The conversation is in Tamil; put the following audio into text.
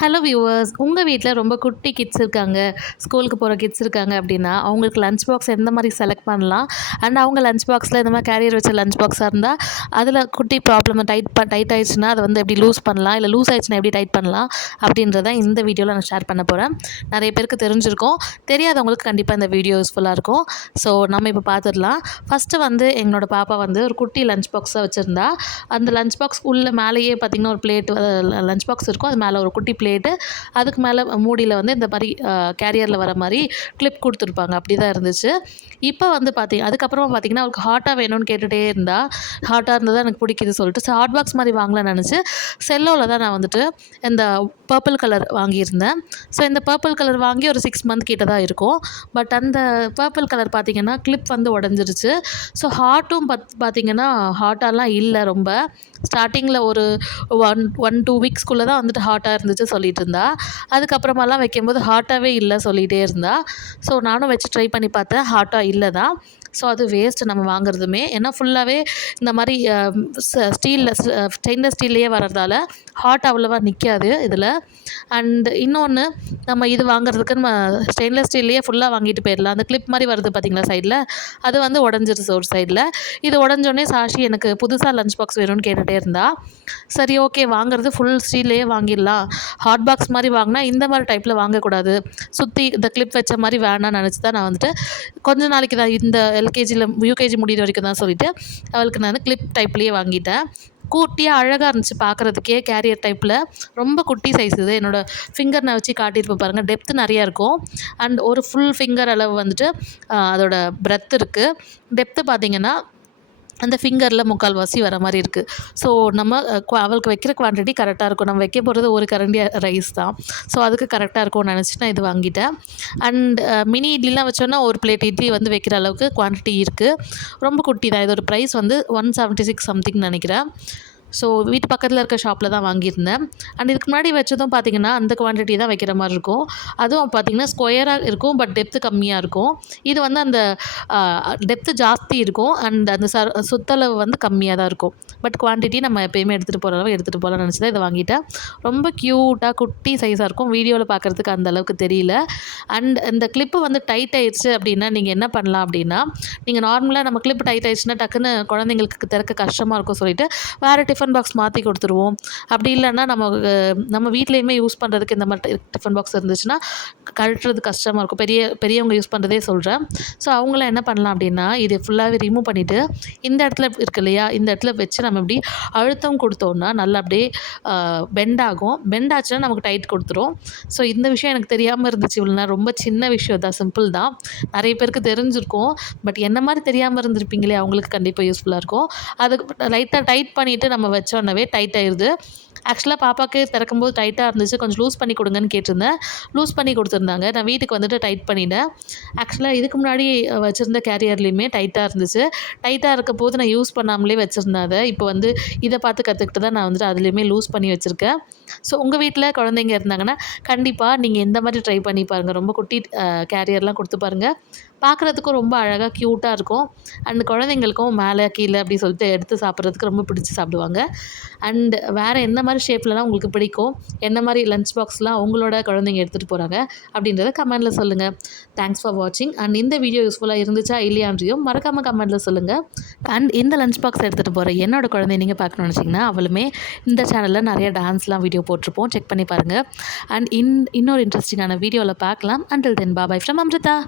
ஹலோ வியூவர்ஸ், உங்கள் வீட்டில் ரொம்ப குட்டி கிட்ஸ் இருக்காங்க, ஸ்கூலுக்கு போகிற கிட்ஸ் இருக்காங்க அப்படின்னா அவங்களுக்கு லஞ்ச் பாக்ஸ் எந்த மாதிரி செலக்ட் பண்ணலாம். அண்ட் அவங்க லஞ்ச் பாக்ஸில் இந்த மாதிரி கேரியர் வச்ச லஞ்ச் பாக்ஸாக இருந்தால் அதில் குட்டி ப்ராப்ளம் டைட் ஆயிடுச்சுன்னா அதை வந்து எப்படி லூஸ் பண்ணலாம், இல்லை லூஸ் ஆயிடுச்சுன்னா எப்படி டைட் பண்ணலாம் அப்படின்றத இந்த வீடியோவில் நான் ஷேர் பண்ண போகிறேன். நிறைய பேருக்கு தெரிஞ்சிருக்கும், தெரியாதவங்களுக்கு கண்டிப்பாக இந்த வீடியோ யூஸ்ஃபுல்லாக இருக்கும். ஸோ நம்ம இப்போ பார்த்துடலாம். ஃபஸ்ட்டு வந்து என்னோடய பாப்பா வந்து ஒரு குட்டி லஞ்ச் பாக்ஸாக வச்சுருந்தா. அந்த லஞ்ச் பாக்ஸ் உள்ள மேலேயே பார்த்திங்கன்னா ஒரு பிளேட் லஞ்ச் பாக்ஸ் இருக்கும், அது மேலே ஒரு குட்டி பிளேட்டு, அதுக்கு மேலே மூடியில் வந்து இந்த மாதிரி கேரியரில் வர மாதிரி கிளிப் கொடுத்துருப்பாங்க. அப்படி தான் இருந்துச்சு. இப்போ வந்து அதுக்கப்புறமா பார்த்திங்கன்னா அவளுக்கு ஹாட்டாக வேணும்னு கேட்டுகிட்டே இருந்தா. ஹாட்டாக இருந்தது எனக்கு பிடிக்குது சொல்லிட்டு ஹாட் பாக்ஸ் மாதிரி வாங்கலாம்னு நினச்சி செல்லோவில் தான் நான் வந்துட்டு இந்த பர்பிள் கலர் வாங்கியிருந்தேன். ஸோ இந்த பர்பிள் கலர் வாங்கி ஒரு 6 மந்த் கிட்ட தான் இருக்கும். பட் அந்த பர்பிள் கலர் பார்த்திங்கன்னா கிளிப் வந்து உடஞ்சிருச்சு. ஸோ ஹாட்டும் பார்த்திங்கன்னா ஹாட்டாலாம் இல்லை. ரொம்ப ஸ்டார்டிங்கில் ஒரு 1-2 வீக்ஸ்க்குள்ளே தான் வந்துட்டு ஹாட்டாக இருந்துச்சு சொல்லிட்டு இருந்தா. அதுக்கப்புறமாலாம் வைக்கும்போது ஹாட்டாகவே இல்லை சொல்லிகிட்டே இருந்தா. ஸோ நானும் வச்சு ட்ரை பண்ணி பார்த்தேன், ஹாட்டாக இல்லை தான். ஸோ அது வேஸ்ட்டு நம்ம வாங்குறதுமே. ஏன்னா ஃபுல்லாகவே இந்த மாதிரி ஸ்டெயின்லெஸ் ஸ்டீல்லையே வர்றதால ஹாட் அவ்வளோவா நிற்காது இதில். அண்ட் இன்னொன்று, நம்ம இது வாங்குறதுக்கு நம்ம ஸ்டெயின்லெஸ் ஸ்டீல்லையே ஃபுல்லாக வாங்கிட்டு போயிடலாம். அந்த கிளிப் மாதிரி வருது பார்த்திங்களா சைடில், அது வந்து உடஞ்சிருச்சு ஒரு சைடில். இது உடஞ்சோடனே சாஷி எனக்கு புதுசாக லஞ்ச் பாக்ஸ் வேணும்னு கேட்டுகிட்டே இருந்தா. சரி, ஓகே, வாங்குறது ஃபுல் ஸ்டீல்லையே வாங்கிடலாம். ஹாட் பாக்ஸ் மாதிரி வாங்கினா இந்த மாதிரி டைப்பில் வாங்கக்கூடாது, சுற்றி இந்த கிளிப் வச்ச மாதிரி வேணாம்னு நினச்சி தான் நான் வந்துட்டு கொஞ்ச நாளைக்கு தான், இந்த எல்கேஜியில் யூகேஜி முடிகிற வரைக்கும் தான் சொல்லிவிட்டு அவளுக்கு நான் கிளிப் டைப்லேயே வாங்கிட்டேன். குட்டியாக அழகாக இருந்துச்சு பார்க்குறதுக்கே. கேரியர் டைப்பில் ரொம்ப குட்டி சைஸ். இது என்னோடய ஃபிங்கர் நான் வச்சு காட்டியிருப்பேன் பாருங்கள். டெப்த்து நிறையா இருக்கும். அண்ட் ஒரு ஃபுல் ஃபிங்கர் அளவு வந்துட்டு அதோட பிரெத் இருக்குது. டெப்த்து பார்த்திங்கன்னா அந்த ஃபிங்கரில் 3/4 வர மாதிரி இருக்குது. ஸோ நம்ம அவளுக்கு வைக்கிற குவான்டிட்டி கரெக்டாக இருக்கும். நம்ம வைக்க போகிறது ஒரு கரண்டி ரைஸ் தான். ஸோ அதுக்கு கரெக்டாக இருக்கும்னு நினச்சி நான் இது வாங்கிட்டேன். அண்ட் மினி இட்லிலாம் வச்சோன்னா ஒரு பிளேட் இட்லி வந்து வைக்கிற அளவுக்கு குவான்டிட்டி இருக்குது. ரொம்ப குட்டி தான். இதோட ப்ரைஸ் வந்து 176 சம்திங் நினைக்கிறேன். ஸோ வீட்டு பக்கத்தில் இருக்க ஷாப்பில் தான் வாங்கியிருந்தேன். அண்ட் இதுக்கு முன்னாடி வச்சதும் பார்த்திங்கன்னா அந்த குவான்டிட்டி தான் வைக்கிற மாதிரி இருக்கும். அதுவும் பார்த்திங்கன்னா ஸ்கொயராக இருக்கும், பட் டெப்த்து கம்மியாக இருக்கும். இது வந்து அந்த டெப்த்து ஜாஸ்தி இருக்கும். அண்ட் அந்த சுத்தளவு வந்து கம்மியாக தான் இருக்கும். பட் குவான்டிட்டி நம்ம எப்போயுமே எடுத்துகிட்டு போகிற அளவு எடுத்துகிட்டு போகலான்னு நினச்சி தான் இதை வாங்கிட்டேன். ரொம்ப க்யூட்டாக குட்டி சைஸாக இருக்கும். வீடியோவில் பார்க்குறதுக்கு அந்த அளவுக்கு தெரியல. அண்ட் இந்த கிளிப்பு வந்து டைட் ஆயிடுச்சு அப்படின்னா நீங்கள் என்ன பண்ணலாம் அப்படின்னா, நீங்கள் நார்மலாக நம்ம கிளிப்பு டைட் ஆயிடுச்சுன்னா டக்குன்னு குழந்தைங்களுக்கு திறக்க கஷ்டமாக இருக்கும் சொல்லிவிட்டு வேறு டிஃபன் பாக்ஸ் மாற்றி கொடுத்துருவோம். அப்படி இல்லைன்னா நம்ம வீட்லேயுமே யூஸ் பண்ணுறதுக்கு இந்த மாதிரி டிஃபன் பாக்ஸ் இருந்துச்சுன்னா கழட்டுறது கஷ்டமாக இருக்கும். பெரியவங்க யூஸ் பண்ணுறதே சொல்கிறேன். ஸோ அவங்களாம் என்ன பண்ணலாம் அப்படின்னா, இது ஃபுல்லாகவே ரிமூவ் பண்ணிவிட்டு இந்த இடத்துல இருக்கு இல்லையா, இந்த இடத்துல வச்சு நம்ம இப்படி அழுத்தம் கொடுத்தோன்னா நல்லா அப்படியே பெண்ட் ஆகும். பெண்ட் ஆச்சுன்னா நமக்கு டைட் கொடுத்துரும். ஸோ இந்த விஷயம் எனக்கு தெரியாமல் இருந்துச்சு இவ்வளோ நேரம். ரொம்ப சின்ன விஷயம் தான், சிம்பிள் தான். நிறைய பேருக்கு தெரிஞ்சிருக்கும். பட் என்ன மாதிரி தெரியாமல் இருந்திருப்பீங்களே, அவங்களுக்கு கண்டிப்பாக யூஸ்ஃபுல்லாக இருக்கும். அதுக்கு லைட்டாக டைட் பண்ணிவிட்டு நம்ம வச்சோன்னவே டைட் ஆயிடுது. ஆக்சுவலாக பாப்பாவுக்கு திறக்கும்போது டைட்டாக இருந்துச்சு, கொஞ்சம் லூஸ் பண்ணி கொடுங்கன்னு கேட்டிருந்தேன். லூஸ் பண்ணி கொடுத்துருந்தாங்க. நான் வீட்டுக்கு வந்துட்டு டைட் பண்ணிட்டேன். ஆக்சுவலாக இதுக்கு முன்னாடி வச்சுருந்த கேரியர்லேயுமே டைட்டாக இருந்துச்சு. டைட்டாக இருக்க போது நான் யூஸ் பண்ணாமலே வச்சுருந்தேன் அதை. இப்போ வந்து இதை பார்த்து கற்றுக்கிட்டு தான் நான் வந்துட்டு அதுலேயுமே லூஸ் பண்ணி வச்சுருக்கேன். ஸோ உங்கள் வீட்டில் குழந்தைங்க இருந்தாங்கன்னா கண்டிப்பாக நீங்கள் இந்த மாதிரி ட்ரை பண்ணி பாருங்கள். ரொம்ப குட்டி கேரியர்லாம் கொடுத்து பாருங்கள். பார்க்குறதுக்கும் ரொம்ப அழகாக க்யூட்டாக இருக்கும். அண்ட் குழந்தைங்களுக்கும் மேலே கீழே அப்படி சொல்லிட்டு எடுத்து சாப்பிட்றதுக்கு ரொம்ப பிடிச்சி சாப்பிடுவாங்க. அண்ட் வேறு எந்த மாதிரி ஷேப்லலாம் உங்களுக்கு பிடிக்கும், என்ன மாதிரி லஞ்ச் பாக்ஸ்லாம் உங்களோட குழந்தைங்க எடுத்துகிட்டு போகிறாங்க அப்படின்றத கமெண்ட்டில் சொல்லுங்கள். தேங்க்ஸ் ஃபார் வாட்சிங். அண்ட் இந்த வீடியோ யூஸ்ஃபுல்லாக இருந்துச்சா இல்லையான்றையும் மறக்காமல் கமெண்ட்டில் சொல்லுங்கள். அண்ட் இந்த லஞ்ச் பாக்ஸ் எடுத்துகிட்டு போகிற என்னோடய குழந்தைய நீங்கள் பார்க்கணுன்னு நினச்சிங்கன்னா அவளுமே இந்த சேனலில் நிறைய டான்ஸ்லாம் வீடியோ போட்டிருப்போம், செக் பண்ணி பாருங்கள். அண்ட் இன்னொரு இன்ட்ரெஸ்டிங்கான வீடியோவில் பார்க்கலாம். Until then bye from Amrita.